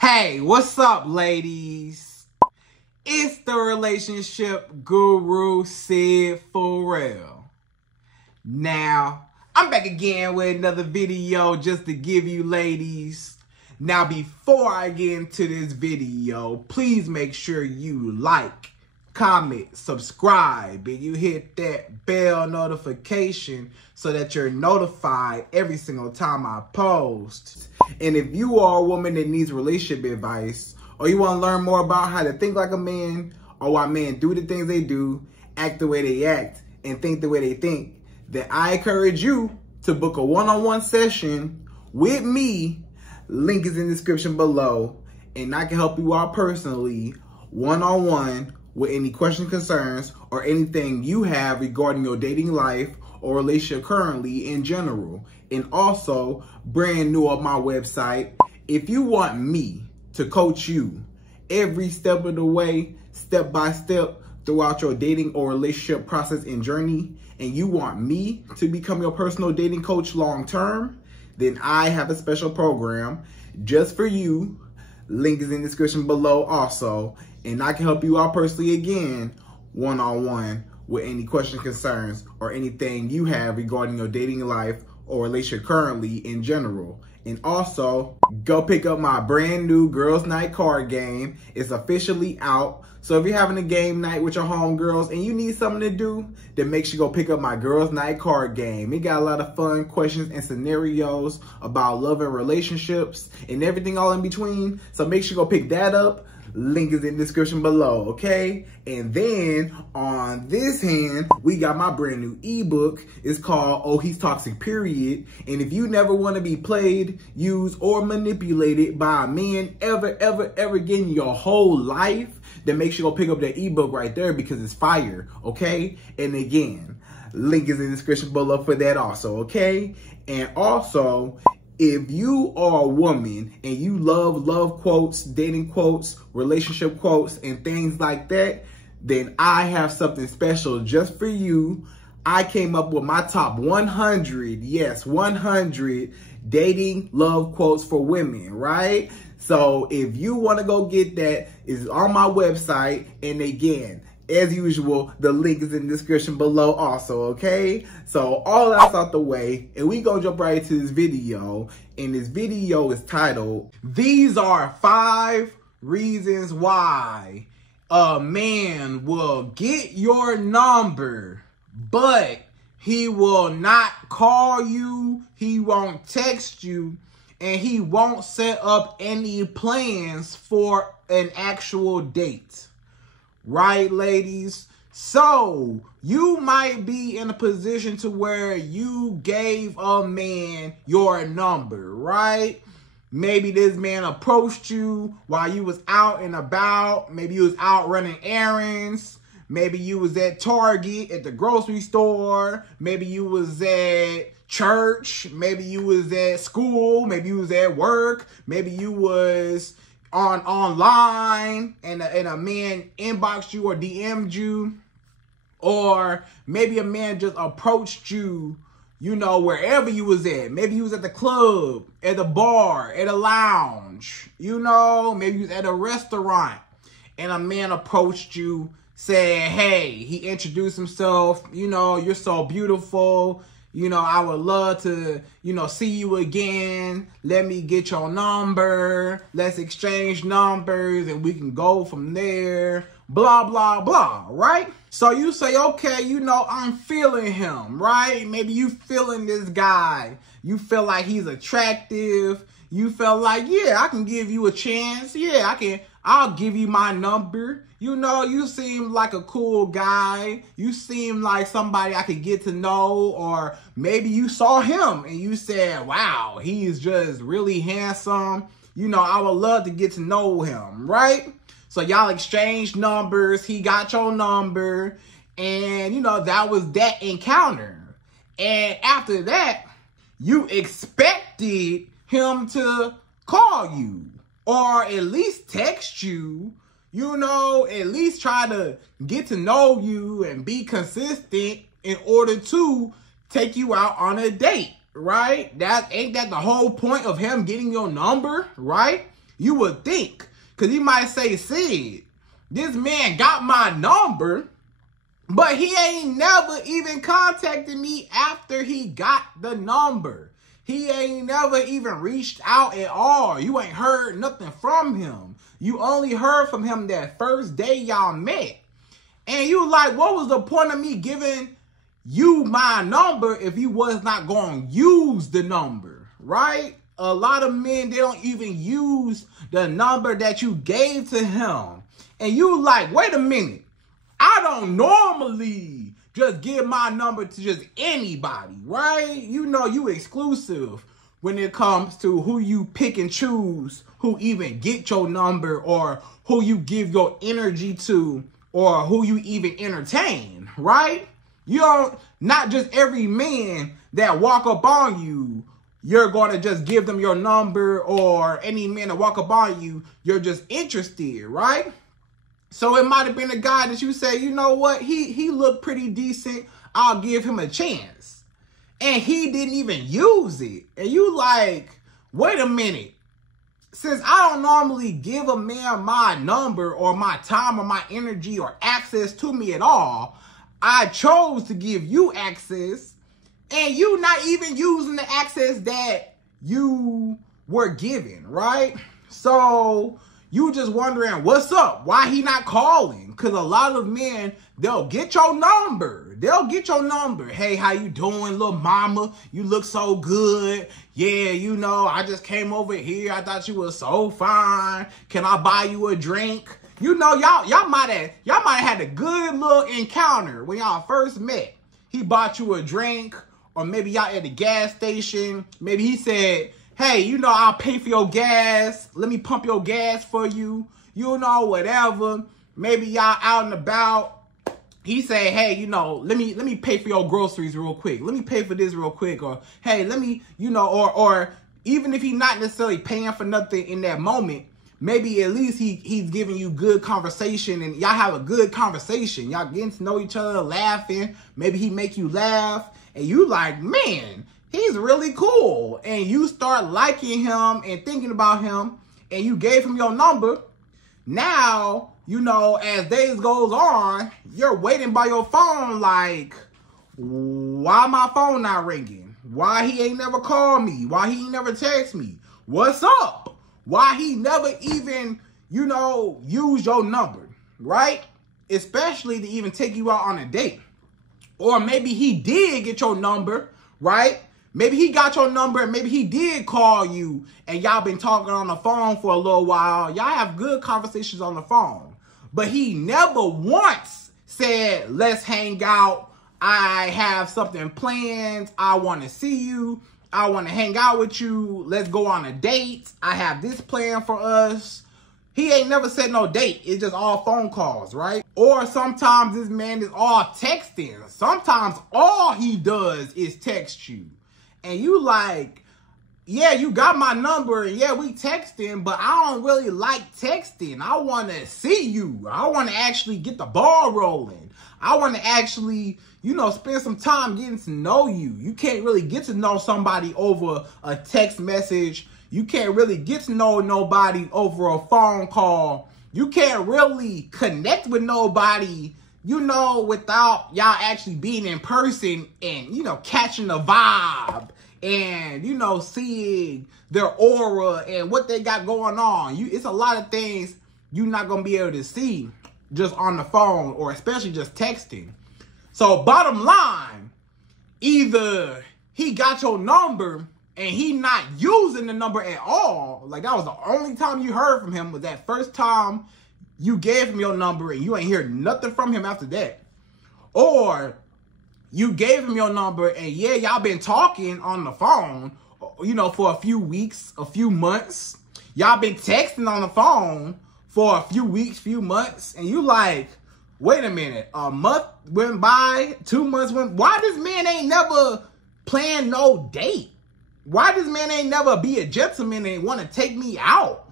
Hey, what's up, ladies? It's the relationship guru, Sydd Ferrell. Now, I'm back again with another video just to give you ladies. Now, before I get into this video, please make sure you like, comment, subscribe, and you hit that bell notification so that you're notified every single time I post. And if you are a woman that needs relationship advice, or you want to learn more about how to think like a man, or why men do the things they do, act the way they act, and think the way they think, then I encourage you to book a one-on-one session with me. Link is in the description below, and I can help you out personally, one-on-one, with any questions, concerns, or anything you have regarding your dating life or relationship currently in general. And also, brand new on my website, if you want me to coach you every step of the way, step by step, throughout your dating or relationship process and journey, and you want me to become your personal dating coach long term, then I have a special program just for you. Link is in the description below also. And I can help you out personally again, one-on-one, with any questions, concerns, or anything you have regarding your dating life or relationship currently in general. And also, go pick up my brand new Girls Night card game. It's officially out. So if you're having a game night with your homegirls and you need something to do, then make sure you go pick up my Girls Night card game. It got a lot of fun questions and scenarios about love and relationships and everything all in between. So make sure you go pick that up. Link is in the description below, okay? And then on this hand, we got my brand new ebook. It's called Oh, He's Toxic, Period. And if you never want to be played, used, or manipulated by a man ever again in your whole life, then make sure you go pick up that ebook right there because it's fire, okay? And again, link is in the description below for that also, okay? And also, if you are a woman and you love quotes, dating quotes, relationship quotes, and things like that, then I have something special just for you. I came up with my top 100, yes, 100 dating love quotes for women, right? So if you want to go get that, it's on my website. And again, as usual, the link is in the description below also, okay? So all that's out the way, and we gonna jump right into this video. And this video is titled, These Are 5 Reasons Why a Man Will Get Your Number, but he will not call you, he won't text you, and he won't set up any plans for an actual date. Right, ladies? So, you might be in a position to where you gave a man your number, right? Maybe this man approached you while you was out and about. Maybe you was out running errands. Maybe you was at Target, at the grocery store. Maybe you was at church. Maybe you was at school. Maybe you was at work. Maybe you was online and a man inboxed you or DM'd you, or maybe a man just approached you, you know, wherever you was at. Maybe you was at the club, at the bar, at a lounge, you know, maybe you was at a restaurant and a man approached you, said, hey, he introduced himself, you know, you're so beautiful. You know, I would love to, you know, see you again. Let me get your number. Let's exchange numbers and we can go from there. Blah, blah, blah, right? So you say, okay, you know, I'm feeling him, right? Maybe you feeling this guy. You feel like he's attractive. You feel like, yeah, I can give you a chance. Yeah, I'll give you my number. You know, you seem like a cool guy. You seem like somebody I could get to know. Or maybe you saw him and you said, wow, he's just really handsome. You know, I would love to get to know him, right? So y'all exchanged numbers. He got your number. And, you know, that was that encounter. And after that, you expected him to call you or at least text you, you know, at least try to get to know you and be consistent in order to take you out on a date, right? Ain't that the whole point of him getting your number, right? You would think, because he might say, Sydd, this man got my number, but he ain't never even contacted me after he got the number. He ain't never even reached out at all. You ain't heard nothing from him. You only heard from him that first day y'all met. And you like, what was the point of me giving you my number if you was not going to use the number, right? A lot of men, they don't even use the number that you gave to him. And you like, wait a minute. I don't normally just give my number to just anybody, right? You know you exclusive when it comes to who you pick and choose, who even get your number, or who you give your energy to, or who you even entertain, right? You don't, not just every man that walk up on you, you're going to just give them your number, or any man that walk up on you, you're just interested, right? So it might have been a guy that you say, you know what, he looked pretty decent, I'll give him a chance. And he didn't even use it. And you like, wait a minute. Since I don't normally give a man my number or my time or my energy or access to me at all, I chose to give you access, and you not even using the access that you were given, right? So you just wondering, what's up? Why he not calling? Because a lot of men, they'll get your number. They'll get your number. Hey, how you doing, little mama? You look so good. Yeah, you know, I just came over here. I thought you was so fine. Can I buy you a drink? You know, y'all might have had a good little encounter when y'all first met. He bought you a drink, or maybe y'all at the gas station. Maybe he said, hey, you know, I'll pay for your gas. Let me pump your gas for you. You know, whatever. Maybe y'all out and about. He say, hey, you know, let me pay for your groceries real quick. Let me pay for this real quick. Or, hey, let me, you know, or even if he's not necessarily paying for nothing in that moment, maybe at least he's giving you good conversation, and y'all have a good conversation. Y'all getting to know each other, laughing. Maybe he make you laugh, and you like, man, he's really cool. And you start liking him and thinking about him, and you gave him your number. Now, you know, as days goes on, you're waiting by your phone like, why my phone not ringing? Why he ain't never called me? Why he ain't never text me? What's up? Why he never even, you know, use your number, right? Especially to even take you out on a date. Or maybe he did get your number, right? Maybe he got your number and maybe he did call you and y'all been talking on the phone for a little while. Y'all have good conversations on the phone. But he never once said, let's hang out. I have something planned. I want to see you. I want to hang out with you. Let's go on a date. I have this plan for us. He ain't never said no date. It's just all phone calls, right? Or sometimes this man is all texting. Sometimes all he does is text you. And you like, yeah, you got my number, and yeah, we texting, but I don't really like texting. I want to see you. I want to actually get the ball rolling. I want to actually, you know, spend some time getting to know you. You can't really get to know somebody over a text message. You can't really get to know nobody over a phone call. You can't really connect with nobody, you know, without y'all actually being in person and, you know, catching the vibe and, you know, seeing their aura and what they got going on. It's a lot of things you're not going to be able to see just on the phone or especially just texting. So bottom line, either he got your number and he not using the number at all. Like that was the only time you heard from him was that first time you gave him your number and you ain't hear nothing from him after that. Or you gave him your number and yeah, y'all been talking on the phone, you know, for a few weeks, a few months. Y'all been texting on the phone for a few weeks, few months. And you like, wait a minute, a month went by, 2 months went, why this man ain't never planned no date? Why this man ain't never be a gentleman and want to take me out?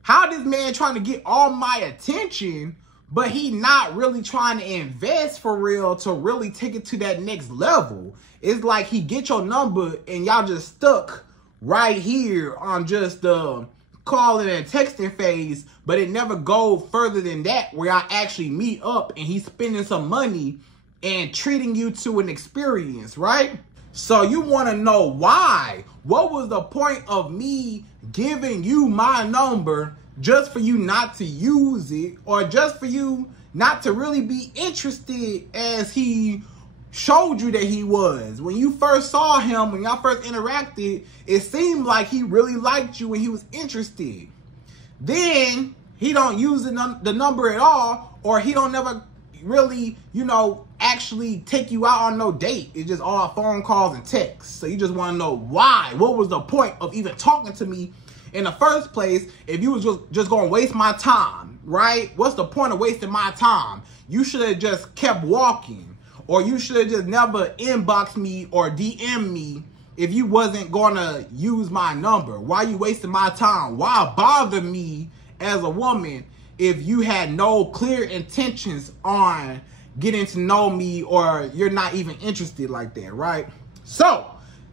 How this man trying to get all my attention, but he not really trying to invest for real to really take it to that next level? It's like he get your number and y'all just stuck right here on just the calling and texting phase, but it never go further than that, where I actually meet up and he's spending some money and treating you to an experience, right? So you want to know why? What was the point of me giving you my number just for you not to use it, or just for you not to really be interested as he showed you that he was? When you first saw him, when y'all first interacted, it seemed like he really liked you and he was interested. Then he don't use the number at all, or he don't never really, you know, actually take you out on no date. It's just all phone calls and texts. So you just want to know why. What was the point of even talking to me in the first place if you was just going to waste my time, right? What's the point of wasting my time? You should have just kept walking, or you should have just never inboxed me or DM me if you wasn't going to use my number. Why you wasting my time? Why bother me as a woman if you had no clear intentions on getting to know me, or you're not even interested like that, right? So,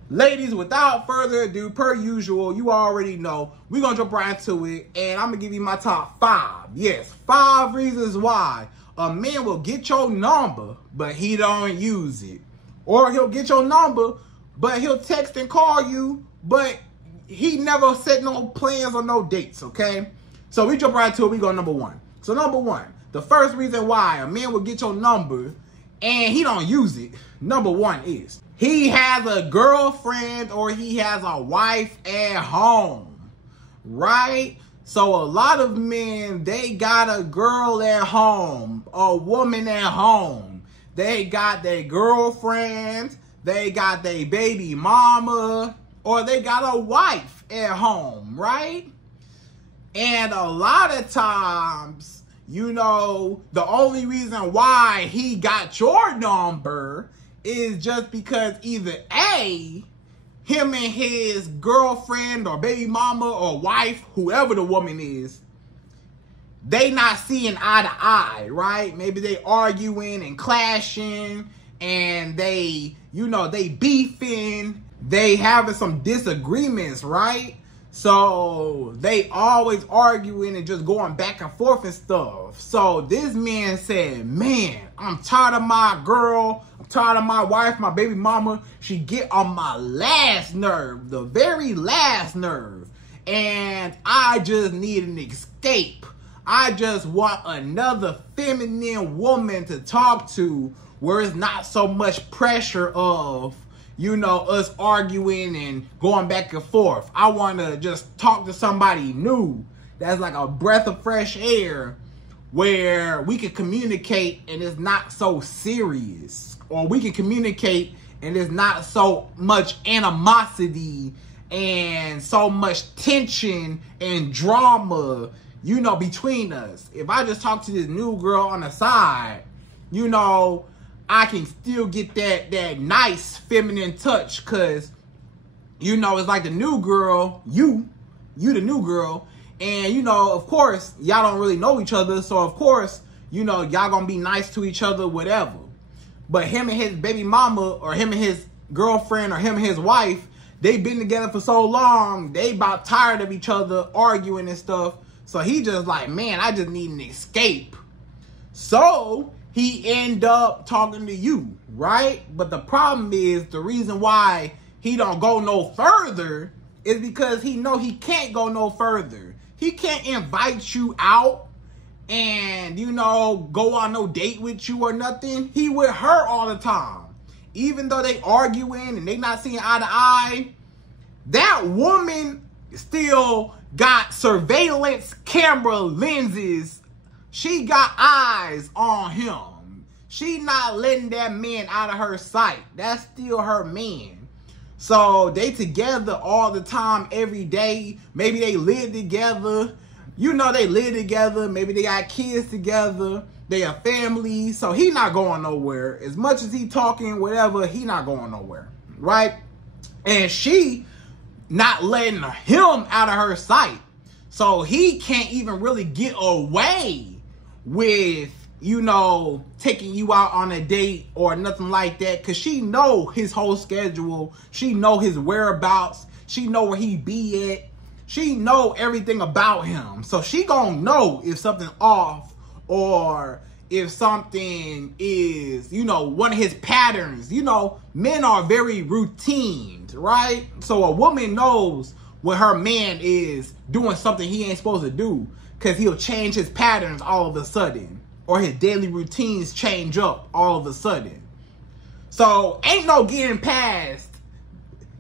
ladies, without further ado, per usual, you already know, we're going to jump right into it, and I'm going to give you my top 5. Yes, 5 reasons why a man will get your number, but he don't use it. Or he'll get your number, but he'll text and call you, but he never set no plans or no dates, okay? So we jump right to it. We go number 1. So number 1, the first reason why a man will get your number and he don't use it, number 1 is he has a girlfriend or he has a wife at home, right? So a lot of men, they got a girl at home, a woman at home. They got their girlfriend, they got their baby mama, or they got a wife at home, right? And a lot of times, you know, the only reason why he got your number is just because either A, him and his girlfriend or baby mama or wife, whoever the woman is, they not seeing eye to eye, right? Maybe they arguing and clashing, and they, you know, they beefing, they having some disagreements, right? So they always arguing and just going back and forth and stuff. So this man said, man, I'm tired of my girl. I'm tired of my wife, my baby mama. She get on my last nerve, the very last nerve. And I just need an escape. I just want another feminine woman to talk to where it's not so much pressure of, you know, us arguing and going back and forth. I want to just talk to somebody new that's like a breath of fresh air where we can communicate and it's not so serious. Or we can communicate and there's not so much animosity and so much tension and drama, you know, between us. If I just talk to this new girl on the side, you know, I can still get that nice feminine touch, because, you know, it's like the new girl, you the new girl, and, you know, of course, y'all don't really know each other, so of course, you know, y'all gonna be nice to each other, whatever. But him and his baby mama, or him and his girlfriend, or him and his wife, they've been together for so long, they about tired of each other arguing and stuff, so he just like, man, I just need an escape. So he end up talking to you, right? But the problem is, the reason why he don't go no further is because he know he can't go no further. He can't invite you out and, you know, go on no date with you or nothing. He with her all the time. Even though they arguing and they not seeing eye to eye, that woman still got surveillance camera lenses. She got eyes on him. She not letting that man out of her sight. That's still her man. So they together all the time, every day. Maybe they live together. You know, they live together. Maybe they got kids together. They a family. So he not going nowhere. As much as he talking, whatever, he not going nowhere. Right? And she not letting him out of her sight. So he can't even really get away with, you know, taking you out on a date or nothing like that, because she know his whole schedule. She know his whereabouts. She know where he be at. she know everything about him. So she gonna know if something off or if something is, you know, one of his patterns. You know, men are very routine, right? So a woman knows when her man is doing something he ain't supposed to do, because he'll change his patterns all of a sudden, or his daily routines change up all of a sudden. So ain't no getting past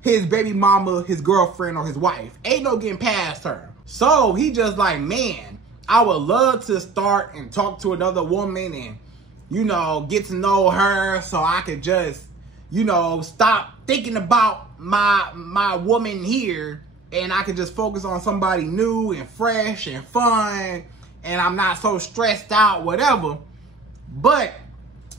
his baby mama, his girlfriend, or his wife. Ain't no getting past her. So he just like, man, I would love to start and talk to another woman and, you know, get to know her so I could just, you know, stop thinking about my woman here, and I could just focus on somebody new and fresh and fun, and I'm not so stressed out, whatever. But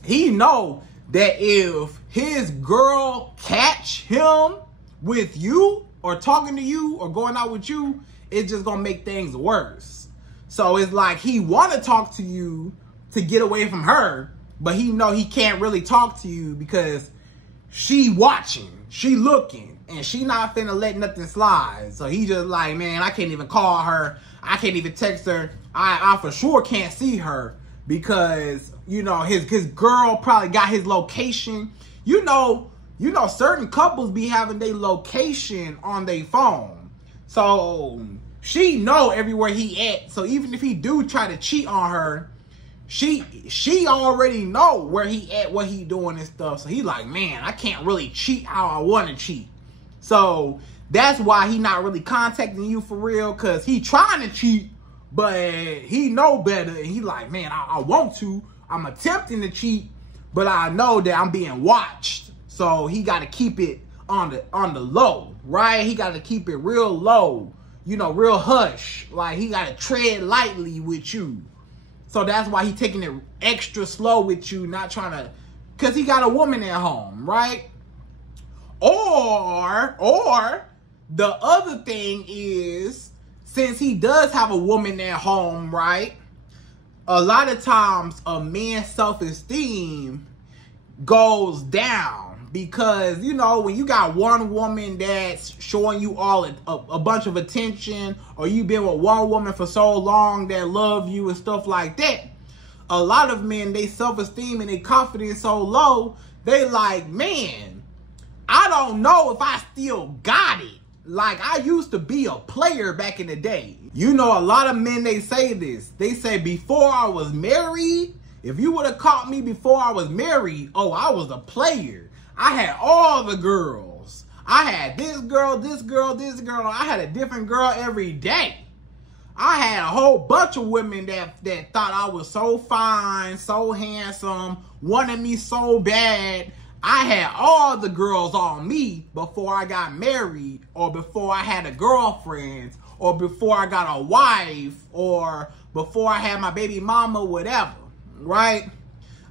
he know that if his girl catch him with you or talking to you or going out with you, it's just gonna make things worse. So it's like he want to talk to you to get away from her, but he know he can't really talk to you because she watching, she looking, and she not finna let nothing slide. So he just like, man, I can't even call her, I can't even text her, I for sure can't see her because, you know, his girl probably got his location. You know, certain couples be having their location on their phone. So she know everywhere he at. So even if he do try to cheat on her, she already know where he at, what he doing and stuff. So he like, man, I can't really cheat how I want to cheat. So that's why he not really contacting you for real, because he trying to cheat, but he know better. And he like, man, I want to. I'm attempting to cheat, but I know that I'm being watched. So he got to keep it on the low, right? He got to keep it real low, you know, real hush. Like he got to tread lightly with you. So that's why he taking it extra slow with you, not trying to, because he got a woman at home, right? Or the other thing is, since he does have a woman at home, right? A lot of times a man's self-esteem goes down because, you know, when you got one woman that's showing you all a bunch of attention, or you've been with one woman for so long that love you and stuff like that, a lot of men, they self-esteem and they confidence so low, they like, man, I don't know if I still got it. Like, I used to be a player back in the day. You know, a lot of men, they say this. They say, before I was married, if you would have caught me before I was married, oh, I was a player. I had all the girls. I had this girl, this girl, this girl. I had a different girl every day. I had a whole bunch of women that thought I was so fine, so handsome, wanted me so bad. I had all the girls on me before I got married, or before I had a girlfriend, or before I got a wife, or before I had my baby mama, whatever, right?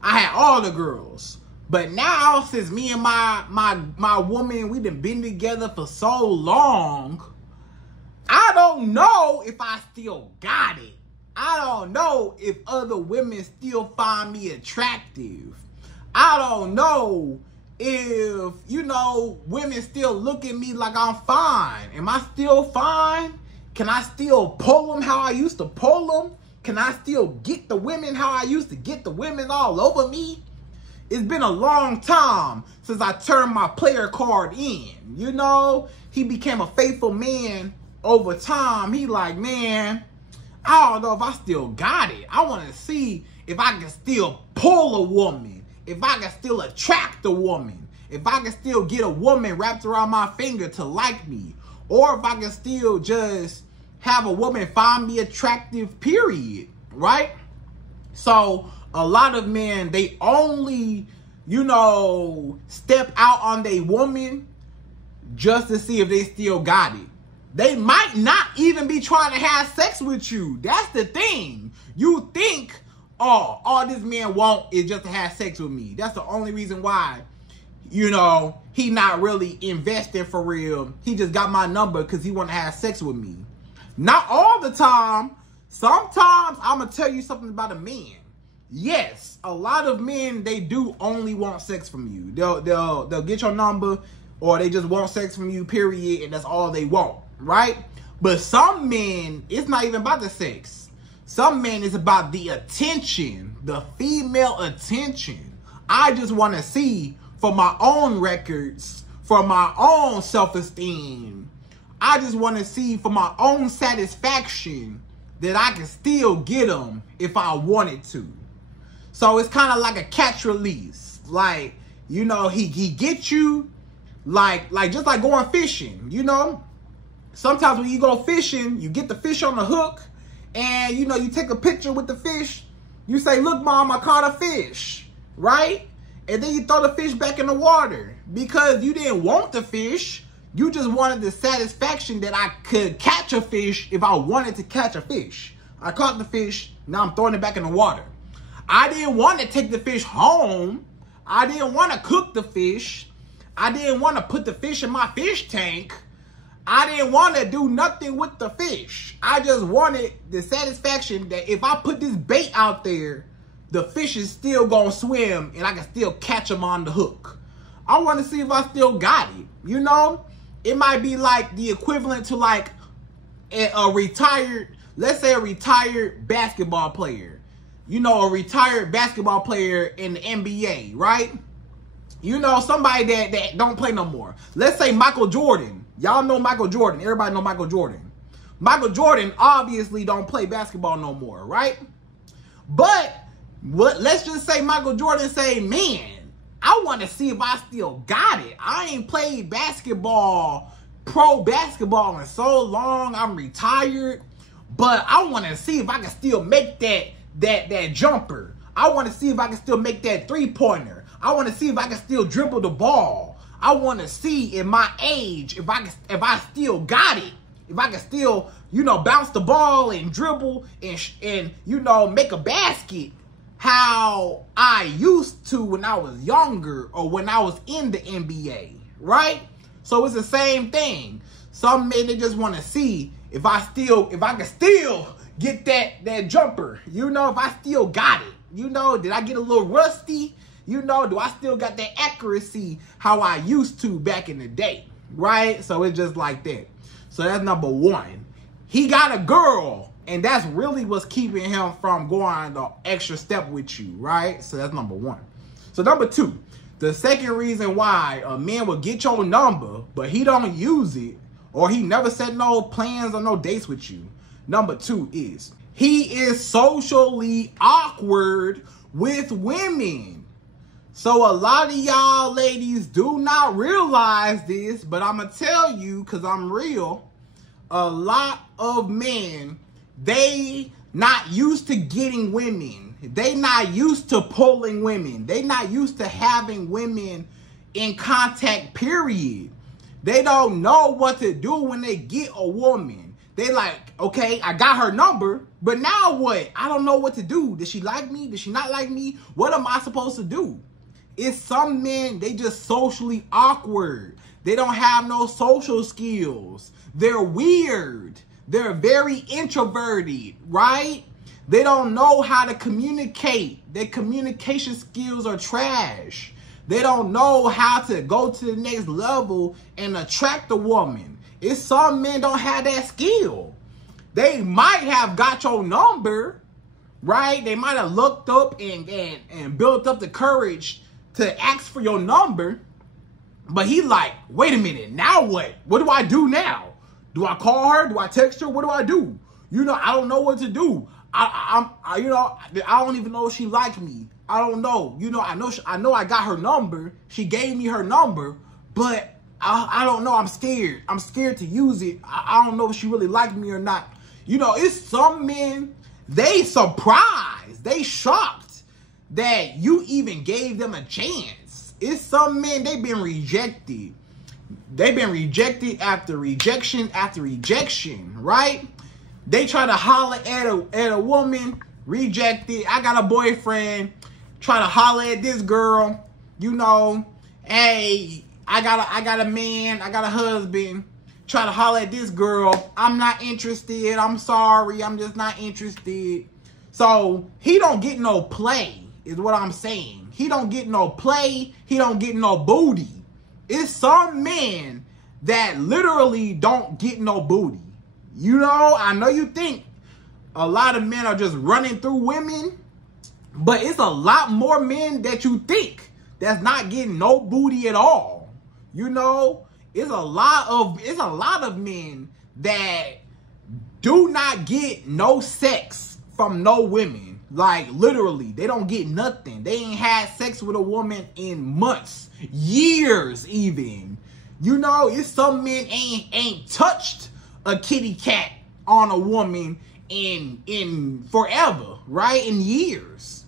I had all the girls. But now, since me and my woman, we done been together for so long, I don't know if I still got it. I don't know if other women still find me attractive. I don't know if, you know, women still look at me like I'm fine. Am I still fine? Can I still pull them how I used to pull them? Can I still get the women how I used to get the women all over me? It's been a long time since I turned my player card in. You know, he became a faithful man over time. He like, man, I don't know if I still got it. I want to see if I can still pull a woman, if I can still attract a woman, if I can still get a woman wrapped around my finger to like me, or if I can still just have a woman find me attractive, period, right? So a lot of men, they only, you know, step out on their woman just to see if they still got it. They might not even be trying to have sex with you. That's the thing. You think, oh, all this man want is just to have sex with me. That's the only reason why, you know, he not really investing for real. He just got my number because he want to have sex with me. Not all the time. Sometimes I'm going to tell you something about a man. Yes, a lot of men, they do only want sex from you. They'll get your number, or they just want sex from you, period, and that's all they want, right? But some men, it's not even about the sex. Some men, it's about the attention, the female attention. I just want to see for my own records, for my own self-esteem. I just want to see for my own satisfaction that I can still get them if I wanted to. So it's kind of like a catch release. Like, you know, he gets you like just like going fishing, you know? Sometimes when you go fishing, you get the fish on the hook and, you know, you take a picture with the fish. You say, look, Mom, I caught a fish, right? And then you throw the fish back in the water because you didn't want the fish. You just wanted the satisfaction that I could catch a fish if I wanted to catch a fish. I caught the fish, now I'm throwing it back in the water. I didn't want to take the fish home. I didn't want to cook the fish. I didn't want to put the fish in my fish tank. I didn't want to do nothing with the fish. I just wanted the satisfaction that if I put this bait out there, the fish is still going to swim and I can still catch them on the hook. I want to see if I still got it, you know? It might be like the equivalent to like a retired, let's say a retired basketball player. You know, a retired basketball player in the NBA, right? You know, somebody that don't play no more. Let's say Michael Jordan. Y'all know Michael Jordan. Everybody know Michael Jordan. Michael Jordan obviously don't play basketball no more, right? But let's just say Michael Jordan say, man, I want to see if I still got it. I ain't played basketball, pro basketball in so long. I'm retired. But I want to see if I can still make that jumper. I want to see if I can still make that three-pointer. I want to see if I can still dribble the ball. I want to see in my age if I still got it. If I can still, you know, bounce the ball and dribble and you know, make a basket how I used to when I was younger or when I was in the NBA, right? So it's the same thing. Some men, they just want to see if I can still get that jumper. You know, if I still got it. You know, did I get a little rusty? You know, do I still got that accuracy how I used to back in the day, right? So it's just like that. So that's number one. He got a girl, and that's really what's keeping him from going the extra step with you, right? So that's number one. So number two, the second reason why a man will get your number, but he don't use it, or he never set no plans or no dates with you. Number two is he is socially awkward with women. So a lot of y'all ladies do not realize this, but I'm going to tell you because I'm real. A lot of men, they not used to getting women. They not used to pulling women. They not used to having women in contact, period. They don't know what to do when they get a woman. They like, okay, I got her number, but now what? I don't know what to do. Does she like me? Does she not like me? What am I supposed to do? It's some men, they just socially awkward. They don't have no social skills. They're weird. They're very introverted, right? They don't know how to communicate. Their communication skills are trash. They don't know how to go to the next level and attract a woman. It's some men don't have that skill. They might have got your number, right? They might have looked up and built up the courage to ask for your number, but he like, wait a minute, now what? What do I do now? Do I call her? Do I text her? What do I do? You know, I don't know what to do. You know, I don't even know if she liked me. I don't know. You know, I know I got her number. She gave me her number, but I don't know. I'm scared. I'm scared to use it. I don't know if she really liked me or not. You know, it's some men, they surprised. They shocked that you even gave them a chance. It's some men, they've been rejected. They've been rejected after rejection, right? They try to holler at a woman, rejected. I got a boyfriend, try to holler at this girl, you know, hey, I got a man, I got a husband, try to holler at this girl. I'm not interested. I'm sorry. I'm just not interested. So he don't get no play. Is what I'm saying. He don't get no play. He don't get no booty. It's some men that literally don't get no booty. You know, I know you think a lot of men are just running through women, but it's a lot more men that you think that's not getting no booty at all. You know, it's a lot of men that do not get no sex from no women. Like, literally, they don't get nothing. They ain't had sex with a woman in months, years even. You know, it's some men ain't touched a kitty cat on a woman in forever, right? In years.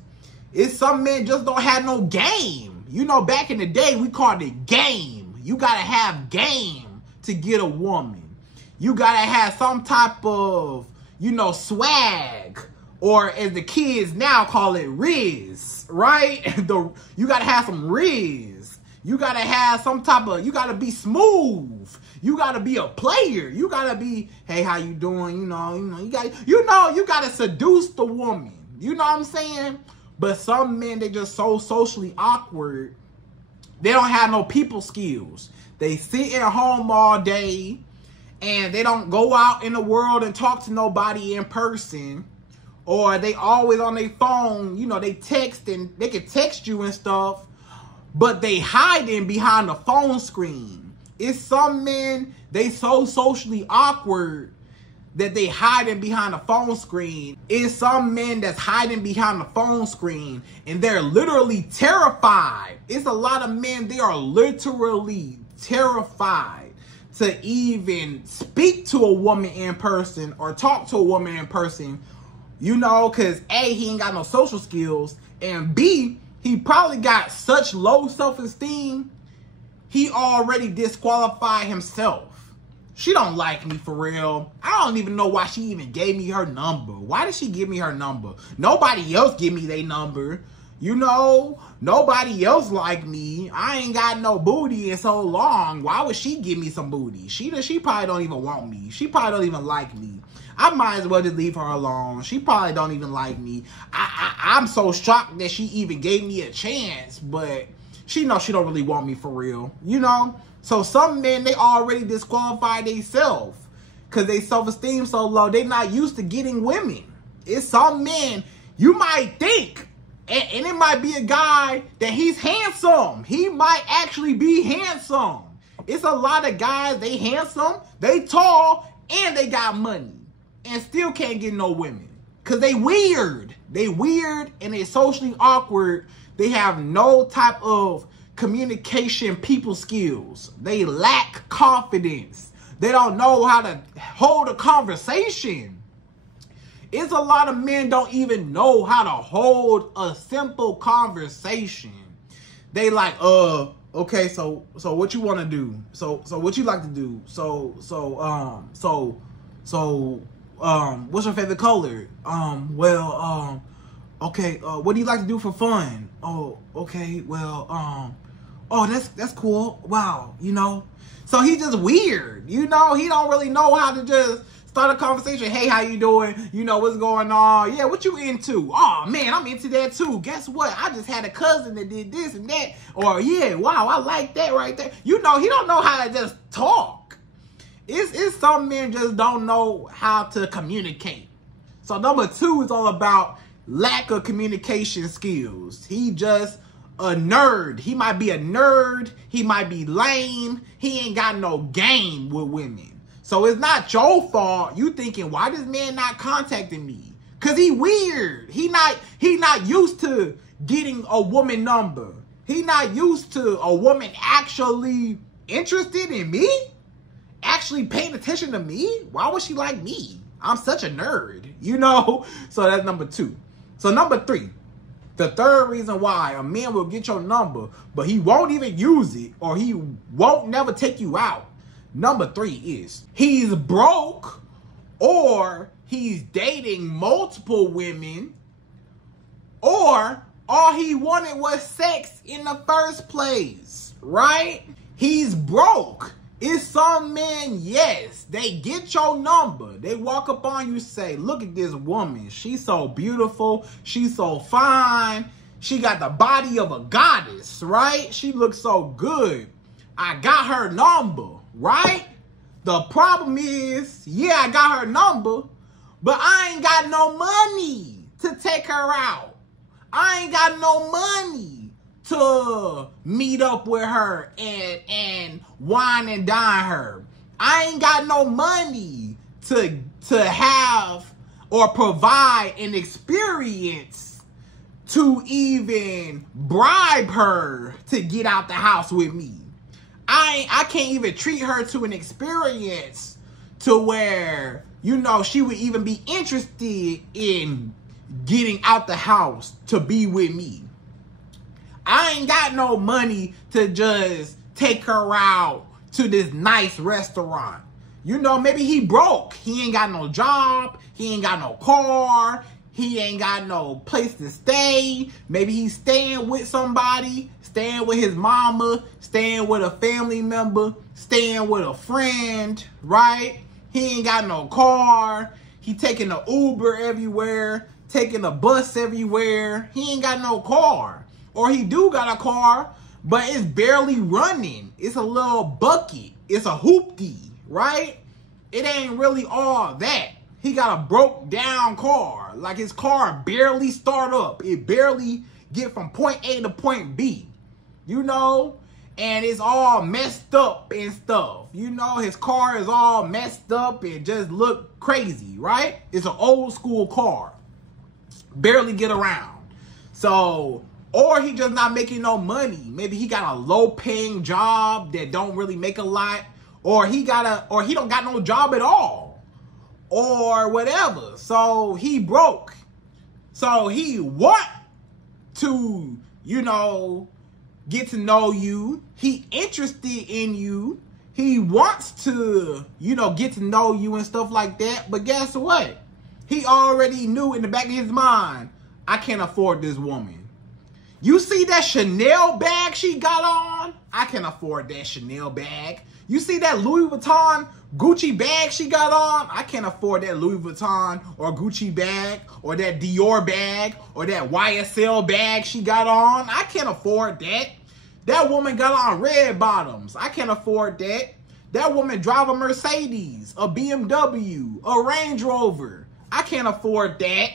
It's some men just don't have no game. You know, back in the day, we called it game. You gotta have game to get a woman. You gotta have some type of, you know, swag. Or as the kids now call it, riz, right? You gotta have some riz. You gotta have some type of, you gotta be smooth. You gotta be a player. You gotta be, hey, how you doing? You gotta seduce the woman. You know what I'm saying? But some men, they just so socially awkward. They don't have no people skills. They sit at home all day and they don't go out in the world and talk to nobody in person. Or they always on their phone, you know, they text and they can text you and stuff, but they hiding behind the phone screen. It's some men, they so socially awkward that they hiding behind the phone screen. It's some men that's hiding behind the phone screen and they're literally terrified. It's a lot of men, they are literally terrified to even speak to a woman in person or talk to a woman in person. You know, because A, he ain't got no social skills, and B, he probably got such low self-esteem, he already disqualified himself. She don't like me for real. I don't even know why she even gave me her number. Why did she give me her number? Nobody else give me their number. You know, nobody else like me. I ain't got no booty in so long. Why would she give me some booty? She probably don't even want me. She probably don't even like me. I might as well just leave her alone. She probably don't even like me. I'm so shocked that she even gave me a chance, but she knows she don't really want me for real. You know? So some men, they already disqualified themselves because they self-esteem so low. They not used to getting women. It's some men, you might think, and it might be a guy that he's handsome. He might actually be handsome. It's a lot of guys, they handsome, they tall, and they got money. And still can't get no women. Because they weird. They weird and they socially awkward. They have no type of communication people skills. They lack confidence. They don't know how to hold a conversation. It's a lot of men don't even know how to hold a simple conversation. They like, okay, so what you want to do? So what you like to do? What's your favorite color? Okay, what do you like to do for fun? Oh, okay, well, oh, that's cool. Wow, you know. So he just weird, you know. He don't really know how to just start a conversation. Hey, how you doing? You know, what's going on? Yeah, what you into? Oh, man, I'm into that too. Guess what? I just had a cousin that did this and that. Or, yeah, wow, I like that right there. You know, he don't know how to just talk. It's some men just don't know how to communicate. So number 2 is all about lack of communication skills. He just a nerd. He might be a nerd. He might be lame. He ain't got no game with women. So it's not your fault. You thinking, why this man not contacting me? Cause he weird. He not used to getting a woman number. He not used to a woman actually interested in me. Actually paying attention to me? Why would she like me? I'm such a nerd, you know? So that's number 2. So number 3, the third reason why a man will get your number, but he won't even use it or he won't never take you out. Number 3 is he's broke or he's dating multiple women or all he wanted was sex in the first place, right? He's broke. It's some men, yes, they get your number. They walk up on you, say, look at this woman. She's so beautiful. She's so fine. She got the body of a goddess, right? She looks so good. I got her number, right? The problem is, yeah, I got her number, but I ain't got no money to take her out. I ain't got no money to meet up with her and wine and dine her. I ain't got no money to have or provide an experience to even bribe her to get out the house with me. I can't even treat her to an experience to where, you know, she would even be interested in getting out the house to be with me. I ain't got no money to just take her out to this nice restaurant. You know, maybe he broke. He ain't got no job. He ain't got no car. He ain't got no place to stay. Maybe he's staying with somebody, staying with his mama, staying with a family member, staying with a friend, right? He ain't got no car. He taking an Uber everywhere, taking a bus everywhere. He ain't got no car. Or he do got a car, but it's barely running. It's a little bucket. It's a hoopty, right? It ain't really all that. He got a broke down car. Like his car barely start up. It barely get from point A to point B. You know? And it's all messed up and stuff. You know, his car is all messed up and just look crazy, right? It's an old school car. Barely get around. So, or he just not making no money. Maybe he got a low paying job that don't really make a lot. Or he don't got no job at all. Or whatever. So he broke. So he want to, you know, get to know you. He interested in you. He wants to, you know, get to know you and stuff like that. But guess what? He already knew in the back of his mind, I can't afford this woman. You see that Chanel bag she got on? I can't afford that Chanel bag. You see that Louis Vuitton Gucci bag she got on? I can't afford that Louis Vuitton or Gucci bag or that Dior bag or that YSL bag she got on. I can't afford that. That woman got on red bottoms. I can't afford that. That woman drive a Mercedes, a BMW, a Range Rover. I can't afford that.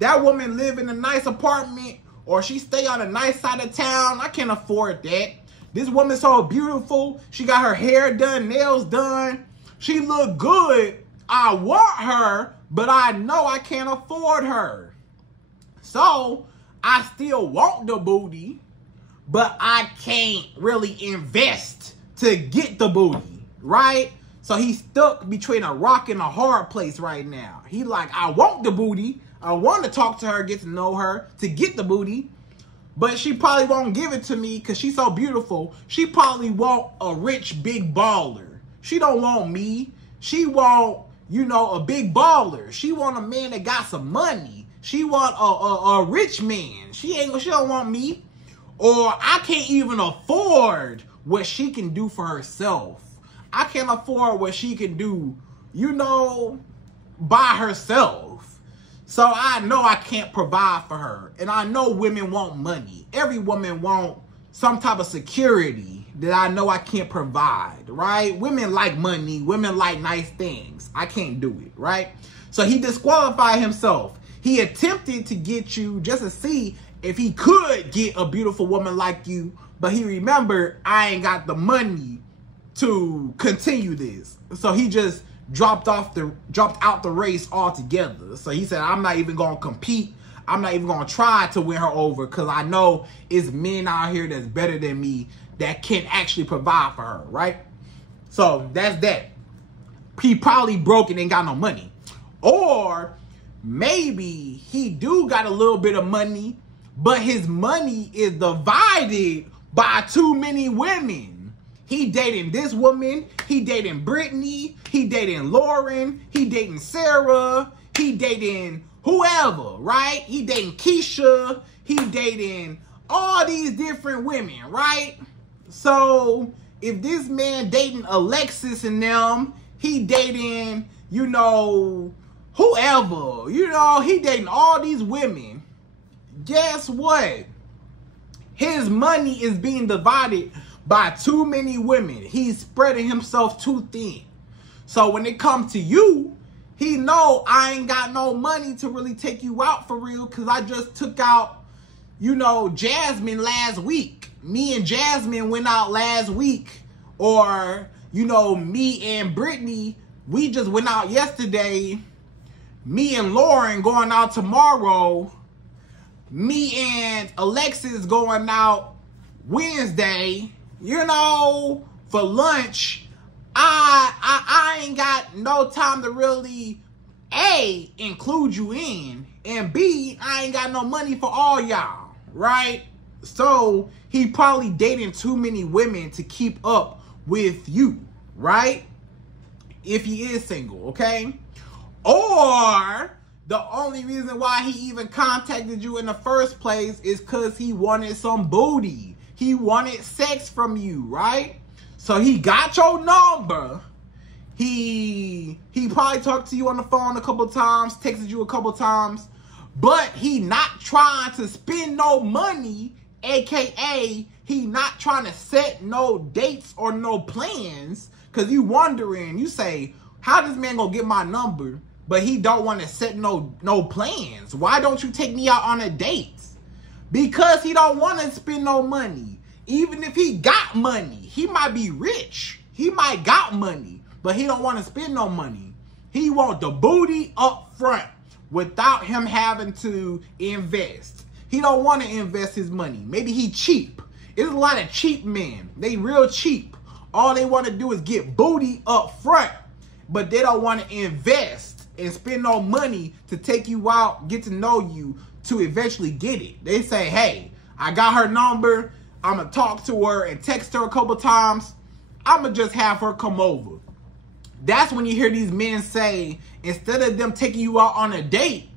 That woman live in a nice apartment or she stay on a nice side of town. I can't afford that. This woman's so beautiful. She got her hair done, nails done. She look good. I want her, but I know I can't afford her. So I still want the booty, but I can't really invest to get the booty, right? So he's stuck between a rock and a hard place right now. He like, I want the booty. I want to talk to her, get to know her, to get the booty. But she probably won't give it to me because she's so beautiful. She probably want a rich big baller. She don't want me. She want, you know, a big baller. She want a man that got some money. She want a rich man. She don't want me. Or I can't even afford what she can do for herself. I can't afford what she can do, you know, by herself. So I know I can't provide for her. And I know women want money. Every woman want some type of security that I know I can't provide, right? Women like money. Women like nice things. I can't do it, right? So he disqualified himself. He attempted to get you just to see if he could get a beautiful woman like you. But he remembered, I ain't got the money to continue this. So he just dropped out the race altogether. So he said, I'm not even gonna compete. I'm not even gonna try to win her over because I know it's men out here that's better than me that can actually provide for her, right? So that's that. He probably broke and ain't got no money. Or maybe he do got a little bit of money, but his money is divided by too many women. He dating this woman, he dating Brittany, he dating Lauren, he dating Sarah, he dating whoever, right? He dating Keisha, he dating all these different women, right? So if this man dating Alexis and them, he dating, you know, whoever, you know, he dating all these women. Guess what? His money is being divided by too many women. He's spreading himself too thin. So when it comes to you, he know I ain't got no money to really take you out for real, because I just took out, you know, Jasmine last week. Me and Jasmine went out last week. Or, you know, me and Brittany, we just went out yesterday. Me and Lauren going out tomorrow. Me and Alexis going out Wednesday. You know, for lunch. I ain't got no time to really, A, include you in, and B, I ain't got no money for all y'all, right? So he probably dating too many women to keep up with you, right? If he is single, okay? Or the only reason why he even contacted you in the first place is because he wanted some booty. He wanted sex from you, right? So he got your number. He probably talked to you on the phone a couple times, texted you a couple times, but he not trying to spend no money, aka he not trying to set no dates or no plans, because you wondering, you say, how this man gonna get my number, but he don't want to set no plans? Why don't you take me out on a date? Because he don't want to spend no money. Even if he got money, he might be rich. He might got money, but he don't want to spend no money. He want the booty up front without him having to invest. He don't want to invest his money. Maybe he cheap. There's a lot of cheap men. They real cheap. All they want to do is get booty up front, but they don't want to invest and spend no money to take you out, get to know you, to eventually get it. They say, hey, I got her number. I'm going to talk to her and text her a couple times. I'm going to just have her come over. That's when you hear these men say, instead of them taking you out on a date,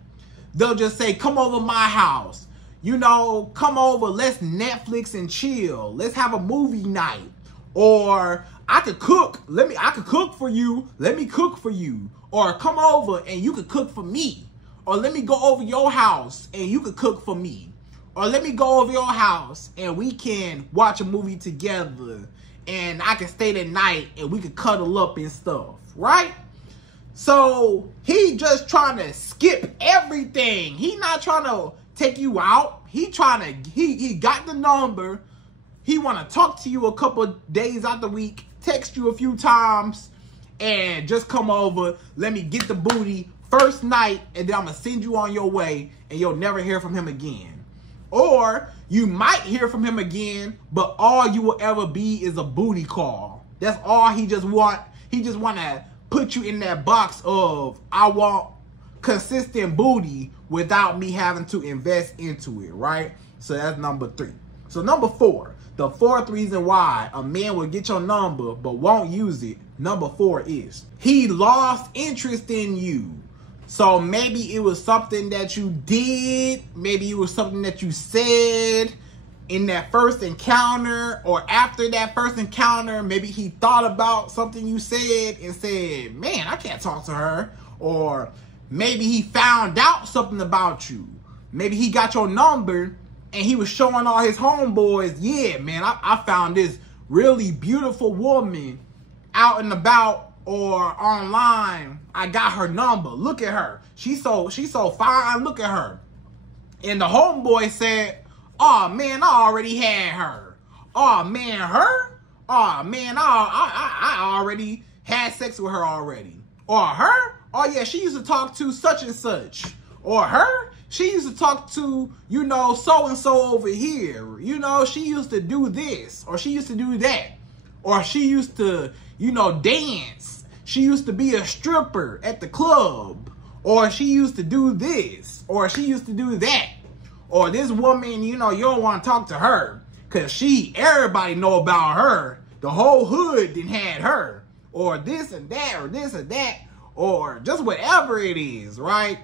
they'll just say, come over my house. You know, come over, let's Netflix and chill. Let's have a movie night. Or I could cook. I could cook for you. Let me cook for you. Or come over and you could cook for me. Or let me go over your house and you could cook for me. Or let me go over your house and we can watch a movie together. And I can stay the night and we could cuddle up and stuff. Right? So he just trying to skip everything. He not trying to take you out. He got the number. He want to talk to you a couple days out the week. Text you a few times. And just come over. Let me get the booty first night. And then I'm going to send you on your way. And you'll never hear from him again. Or you might hear from him again, but all you will ever be is a booty call. That's all he just want. He just want to put you in that box of, I want consistent booty without me having to invest into it, right? So that's number 3. So number 4, the fourth reason why a man will get your number but won't use it, number 4 is he lost interest in you. So maybe it was something that you did. Maybe it was something that you said in that first encounter, or after that first encounter. Maybe he thought about something you said and said, man, I can't talk to her. Or maybe he found out something about you. Maybe he got your number and he was showing all his homeboys, yeah, man, I found this really beautiful woman out and about or online. I got her number. Look at her. She's so fine. Look at her. And the homeboy said, oh, man, I already had her. Oh, man, her? Oh, man, I already had sex with her already. Or her? Oh, yeah, she used to talk to such and such. Or her? She used to talk to, you know, so-and-so over here. You know, she used to do this. Or she used to do that. Or she used to, you know, dance. She used to be a stripper at the club. Or she used to do this. Or she used to do that. Or this woman, you know, you don't want to talk to her. Because everybody know about her. The whole hood done had her. Or this and that, or this and that. Or just whatever it is, right?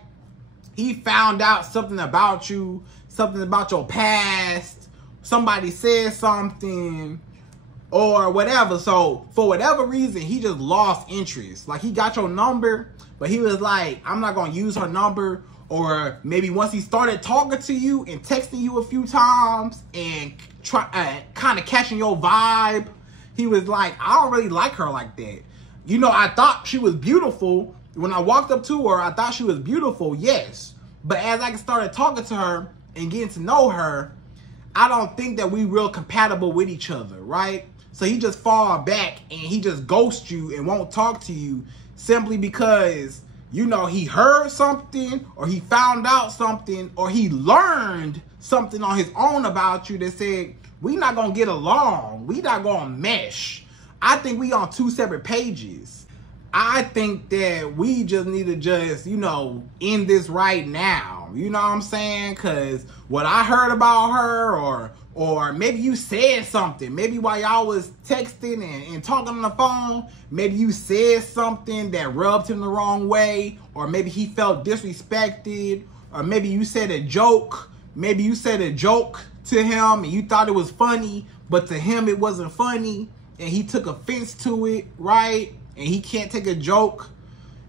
He found out something about you. Something about your past. Somebody said something. Or whatever. So, for whatever reason, he just lost interest. Like, he got your number, but he was like, I'm not going to use her number. Or maybe once he started talking to you and texting you a few times and kind of catching your vibe, he was like, I don't really like her like that. You know, I thought she was beautiful. When I walked up to her, I thought she was beautiful, yes. But as I started talking to her and getting to know her, I don't think that we real compatible with each other, right? So he just fall back and he just ghosts you and won't talk to you simply because, you know, he heard something or he found out something or he learned something on his own about you that said, we not going to get along. We not going to mesh. I think we on two separate pages. I think that we just need to just, you know, end this right now. You know what I'm saying? Because what I heard about her or maybe you said something. Maybe while y'all was texting and talking on the phone, maybe you said something that rubbed him the wrong way. Or maybe he felt disrespected. Or maybe you said a joke. Maybe you said a joke to him and you thought it was funny. But to him it wasn't funny. And he took offense to it, right? And he can't take a joke.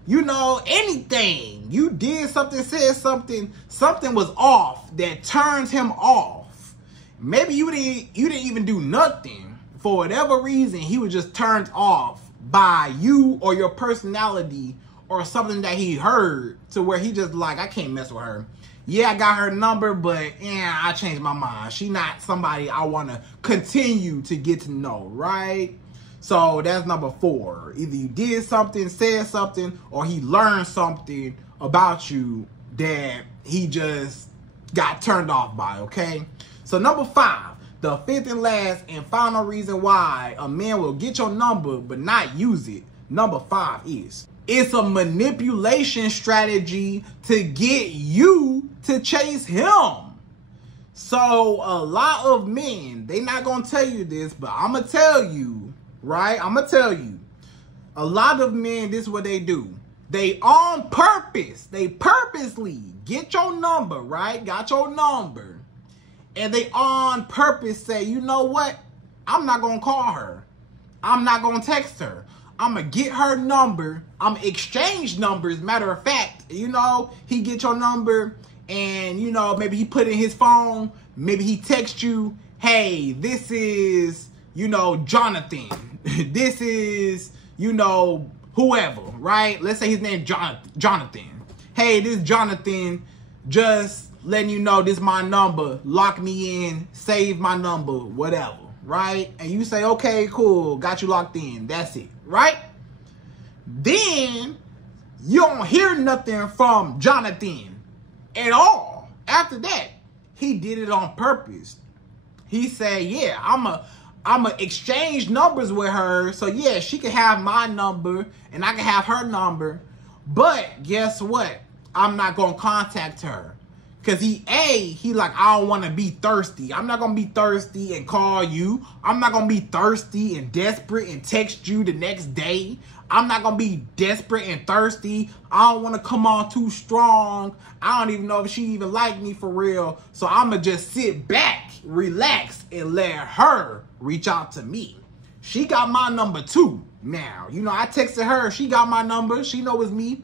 You know, anything. You did something, said something, something was off that turns him off. Maybe you didn't even do nothing. For whatever reason, he was just turned off by you or your personality or something that he heard to where he just like, I can't mess with her. Yeah, I got her number, but yeah, I changed my mind. She not somebody I want to continue to get to know, right? So that's number 4. Either you did something, said something, or he learned something about you that he just got turned off by, okay? So number 5, the 5th and last and final reason why a man will get your number but not use it. Number 5 is, it's a manipulation strategy to get you to chase him. So a lot of men, they not going to tell you this, but I'm going to tell you, right? I'm going to tell you. A lot of men, this is what they do. They on purpose, they purposely get your number, right? Got your number. And they on purpose say, you know what? I'm not going to call her. I'm not going to text her. I'm going to get her number. I'm going to exchange numbers. Matter of fact, you know, he get your number and, you know, maybe he put it in his phone. Maybe he text you, hey, this is, you know, Jonathan. This is, you know, whoever, right? Let's say his name Jonathan. Hey, this is Jonathan. Just letting you know this is my number. Lock me in. Save my number. Whatever, right? And you say, okay, cool. Got you locked in. That's it, right? Then you don't hear nothing from Jonathan at all. After that, he did it on purpose. He said, yeah, I'm a exchange numbers with her. So yeah, she can have my number and I can have her number. But guess what? I'm not going to contact her. Because he like, I don't want to be thirsty. I'm not going to be thirsty and call you. I'm not going to be thirsty and desperate and text you the next day. I'm not going to be desperate and thirsty. I don't want to come on too strong. I don't even know if she even like me for real. So I'm going to just sit back, relax, and let her reach out to me. She got my number too now. You know, I texted her. She got my number. She know it's me.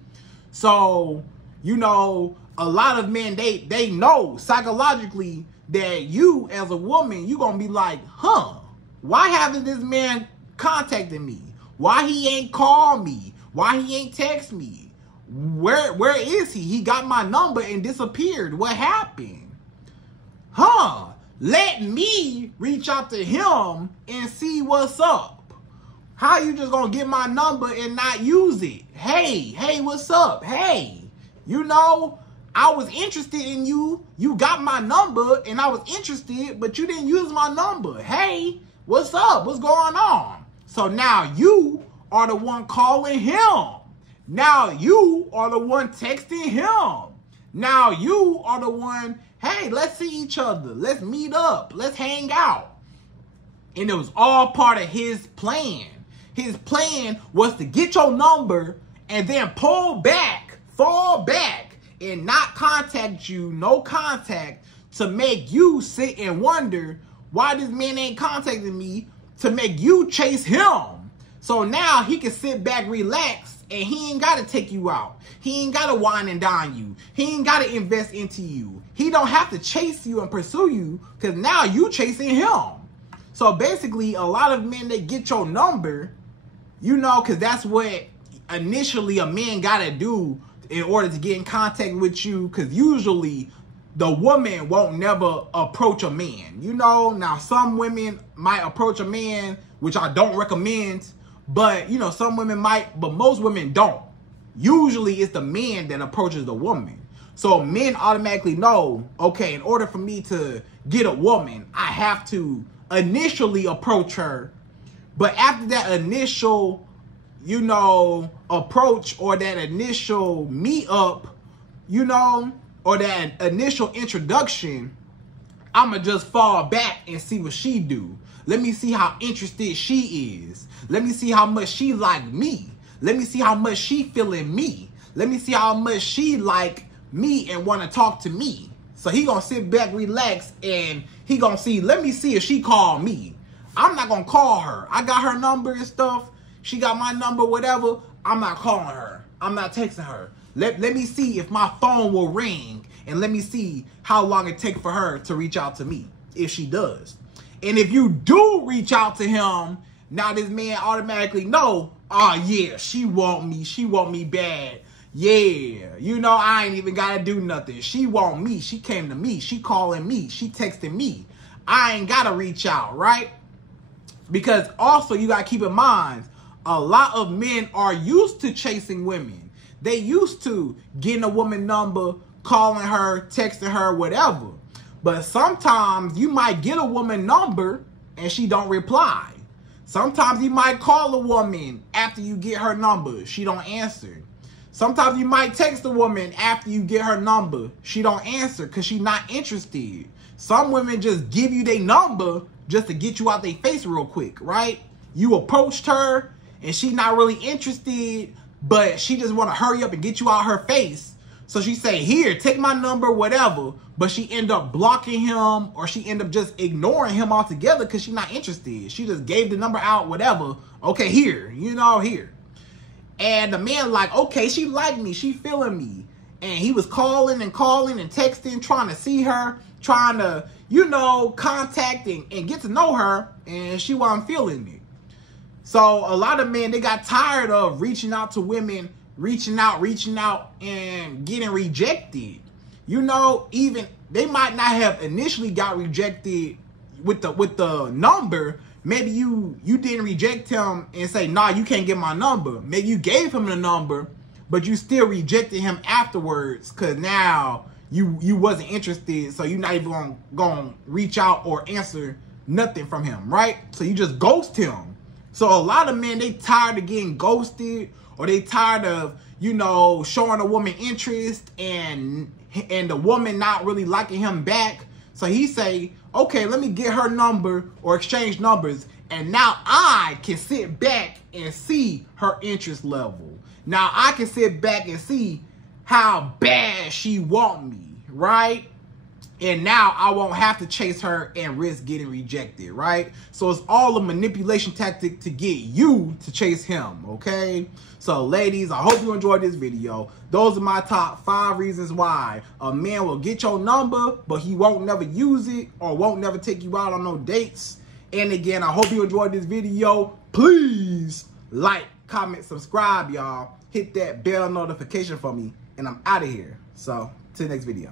So, you know, a lot of men, they know psychologically that you as a woman, you going to be like, huh, why haven't this man contacted me? Why he ain't called me? Why he ain't text me? Where is he? He got my number and disappeared. What happened? Huh, let me reach out to him and see what's up. How you just going to get my number and not use it? Hey, what's up? Hey, you know, I was interested in you. You got my number and I was interested, but you didn't use my number. Hey, what's up? What's going on? So now you are the one calling him. Now you are the one texting him. Now you are the one, hey, let's see each other. Let's meet up. Let's hang out. And it was all part of his plan. His plan was to get your number and then fall back, and not contact you, no contact, to make you sit and wonder why this man ain't contacting me, to make you chase him. So now he can sit back, relax, and he ain't got to take you out. He ain't got to wine and dine you. He ain't got to invest into you. He don't have to chase you and pursue you because now you chasing him. So basically, a lot of men, they get your number You know, because that's what initially a man got to do in order to get in contact with you, because usually the woman won't never approach a man. You know, now some women might approach a man, which I don't recommend, but, you know, some women might, but most women don't. Usually it's the man that approaches the woman. So men automatically know, okay, in order for me to get a woman, I have to initially approach her. But after that initial, you know, approach or that initial meet up, you know, or that initial introduction, I'ma just fall back and see what she do. Let me see how interested she is. Let me see how much she like me. Let me see how much she feeling me. Let me see how much she like me and want to talk to me. So he gonna sit back, relax, and he gonna see, let me see if she call me. I'm not gonna call her. I got her number and stuff. She got my number, whatever. I'm not calling her. I'm not texting her. Let me see if my phone will ring, and let me see how long it takes for her to reach out to me, if she does. And if you do reach out to him, now this man automatically know, oh yeah, she want me. She want me bad. Yeah, you know, I ain't even gotta do nothing. She want me. She came to me. She calling me. She texting me. I ain't gotta reach out, right? Because also you gotta keep in mind, a lot of men are used to chasing women. They used to getting a woman number, calling her, texting her, whatever. But sometimes you might get a woman number and she don't reply. Sometimes you might call a woman after you get her number. She don't answer. Sometimes you might text a woman after you get her number. She don't answer because she's not interested. Some women just give you their number just to get you out their face real quick, right? You approached her and she's not really interested, but she just want to hurry up and get you out her face. So she say, here, take my number, whatever. But she end up blocking him, or she end up just ignoring him altogether because she's not interested. She just gave the number out, whatever. Okay, here, you know, here. And the man like, okay, she liked me. She feeling me. And he was calling and texting, trying to see her, trying to, you know, contact and get to know her. And she wasn't feeling it. So a lot of men, they got tired of reaching out to women, reaching out and getting rejected. You know, even they might not have initially got rejected with the number. Maybe you didn't reject him and say, nah, you can't get my number. Maybe you gave him the number, but you still rejected him afterwards because now you wasn't interested. So you're not even gonna reach out or answer nothing from him, right? So you just ghost him. So a lot of men, they tired of getting ghosted, or they tired of, you know, showing a woman interest and the woman not really liking him back. So he say, okay, let me get her number or exchange numbers. And now I can sit back and see her interest level. Now I can sit back and see how bad she want me, right? And now I won't have to chase her and risk getting rejected, right? So it's all a manipulation tactic to get you to chase him, okay? So ladies, I hope you enjoyed this video. Those are my top 5 reasons why a man will get your number, but he won't never use it or won't never take you out on no dates. And again, I hope you enjoyed this video. Please like, comment, subscribe, y'all. Hit that bell notification for me, and I'm out of here. So, till the next video.